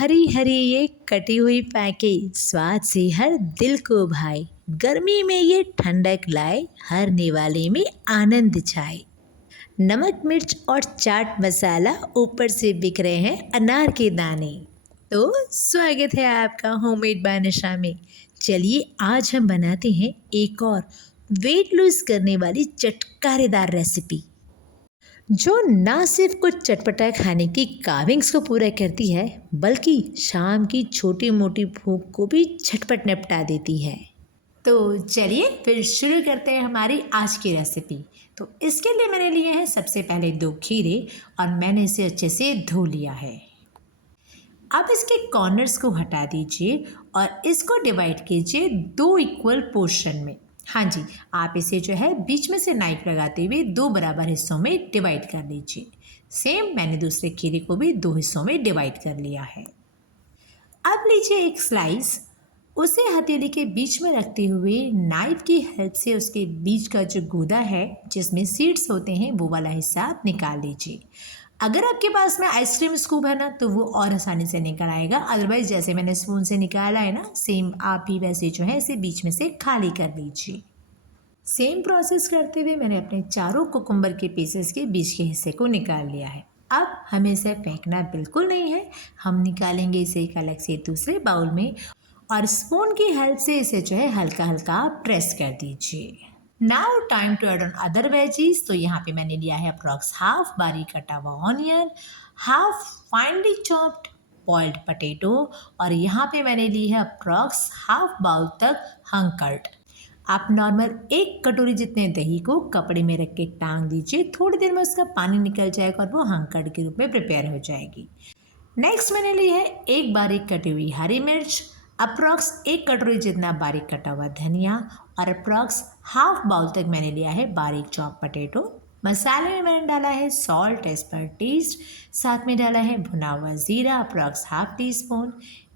हरी हरी ये कटी हुई पैकेज स्वाद से हर दिल को भाए। गर्मी में ये ठंडक लाए, हर निवाले में आनंद छाए। नमक मिर्च और चाट मसाला, ऊपर से बिक रहे हैं अनार के दाने। तो स्वागत है आपका होममेड बाय निशा में। चलिए आज हम बनाते हैं एक और वेट लूज करने वाली चटकारेदार रेसिपी, जो ना सिर्फ कुछ चटपटा खाने की काविंग्स को पूरा करती है, बल्कि शाम की छोटी मोटी भूख को भी झटपट निपटा देती है। तो चलिए फिर शुरू करते हैं हमारी आज की रेसिपी। तो इसके लिए मैंने लिए हैं सबसे पहले 2 खीरे और मैंने इसे अच्छे से धो लिया है। अब इसके कॉर्नर्स को हटा दीजिए और इसको डिवाइड कीजिए 2 इक्वल पोर्शन में। हाँ जी, आप इसे जो है बीच में से नाइफ लगाते हुए 2 बराबर हिस्सों में डिवाइड कर लीजिए। सेम मैंने दूसरे खीरे को भी 2 हिस्सों में डिवाइड कर लिया है। अब लीजिए एक स्लाइस, उसे हथेली के बीच में रखते हुए नाइफ की हेल्प से उसके बीच का जो गूदा है, जिसमें सीड्स होते हैं, वो वाला हिस्सा आप निकाल लीजिए। अगर आपके पास में आइसक्रीम स्कूप है ना, तो वो और आसानी से निकल आएगा। अदरवाइज जैसे मैंने स्पून से निकाला है ना, सेम आप भी वैसे जो है इसे बीच में से खाली कर लीजिए। सेम प्रोसेस करते हुए मैंने अपने चारों कुकुम्बर के पीसेस के बीच के हिस्से को निकाल लिया है। अब हमें इसे फेंकना बिल्कुल नहीं है, हम निकालेंगे इसे एक अलग से दूसरे बाउल में और स्पून की हेल्प से इसे जो है हल्का हल्का प्रेस कर दीजिए। Now time to add on other veggies. तो यहाँ पे मैंने लिया है अप्रॉक्स हाफ बारीक कटा हुआ onion, half finally chopped boiled potato और यहाँ पे मैंने ली है अप्रॉक्स हाफ बाउल तक हंग कर्ड। आप नॉर्मल 1 कटोरी जितने दही को कपड़े में रख के टांग दीजिए, थोड़ी देर में उसका पानी निकल जाएगा और वो हंग कर्ड के रूप में प्रिपेयर हो जाएगी। नेक्स्ट मैंने ली है 1 बारीक कटी हुई हरी मिर्च, अप्रॉक्स 1 कटोरी जितना बारीक कटा हुआ धनिया और अप्रॉक्स हाफ बाउल तक मैंने लिया है बारीक चॉप पोटैटो। मसाले में मैंने डाला है सॉल्ट एज पर टेस्ट, साथ में डाला है भुना हुआ ज़ीरा अप्रॉक्स हाफ टी स्पून,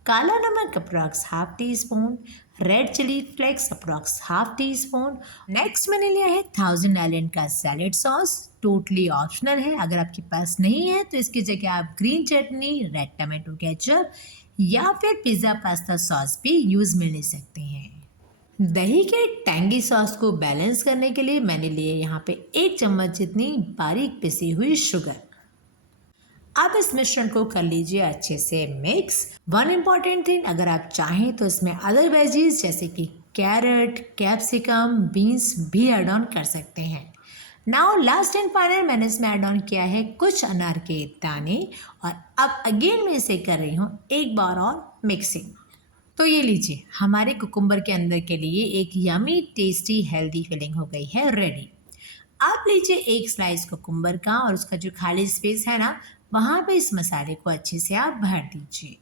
काला नमक approx half teaspoon, red chili flakes approx half teaspoon. Next मैंने लिया है 1000 आइलैंड का सैलेड सॉस, टोटली ऑप्शनल है। अगर आपके पास नहीं है तो इसकी जगह आप ग्रीन चटनी, रेड टमाटो केचप या फिर पिज़्ज़ा पास्ता सॉस भी यूज़ में ले सकते हैं। दही के टैंगी सॉस को बैलेंस करने के लिए मैंने लिए यहाँ पे 1 चम्मच जितनी बारीक पिसी हुई शुगर। अब इस मिश्रण को कर लीजिए अच्छे से मिक्स। वन इम्पॉर्टेंट थिंग, अगर आप चाहें तो इसमें अदर वेजीज जैसे कि कैरेट, कैप्सिकम, बीन्स भी ऐड ऑन कर सकते हैं। नाउ लास्ट एंड फाइनल मैंने इसमें ऐड ऑन किया है कुछ अनार के दाने और अब अगेन मैं इसे कर रही हूँ एक बार और मिक्सिंग। तो ये लीजिए, हमारे कुकुम्बर के अंदर के लिए एक यमी टेस्टी हेल्दी फिलिंग हो गई है रेडी। आप लीजिए एक स्लाइस कुकुम्बर का और उसका जो खाली स्पेस है ना, वहाँ पे इस मसाले को अच्छे से आप भर दीजिए।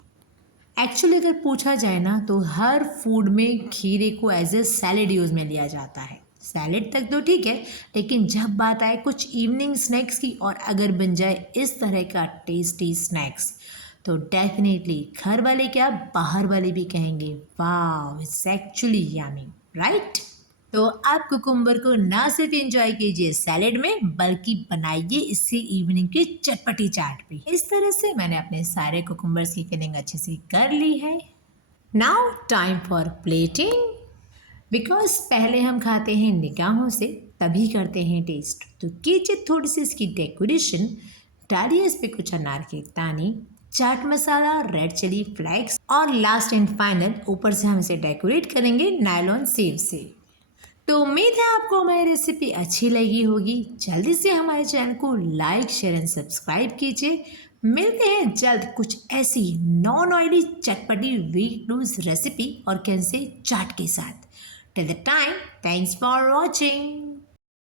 एक्चुअली अगर पूछा जाए ना, तो हर फूड में खीरे को एज ए सैलेड यूज़ में लिया जाता है। सैलेड तक तो ठीक है, लेकिन जब बात आए कुछ इवनिंग स्नैक्स की और अगर बन जाए इस तरह का टेस्टी स्नैक्स, तो डेफिनेटली घर वाले क्या बाहर वाले भी कहेंगे वाह इट्स एक्चुअली यमी, राइट। तो आप कुकुम्बर को ना सिर्फ एंजॉय कीजिए सैलेड में, बल्कि बनाइए इससे इवनिंग की चटपटी चाट भी। इस तरह से मैंने अपने सारे कुकुम्बर्स की फिलिंग अच्छे से कर ली है। Now time for plating. Because पहले हम खाते हैं निगाहों से, तभी करते हैं टेस्ट। तो कीजिए थोड़ी सी इसकी डेकोरेशन, डालिए इस पर कुछ अनार के दाने, chaat masala, red chili flex और लास्ट एंड फाइनल ऊपर से हम इसे डेकोरेट करेंगे नायलॉन सेव से। तो उम्मीद है आपको हमारी रेसिपी अच्छी लगी होगी। जल्दी से हमारे चैनल को लाइक, शेयर एंड सब्सक्राइब कीजिए। मिलते हैं जल्द कुछ ऐसी नॉन ऑयली चटपटी वेट लूज रेसिपी और कैसे चाट के साथ। Till the time, thanks for watching.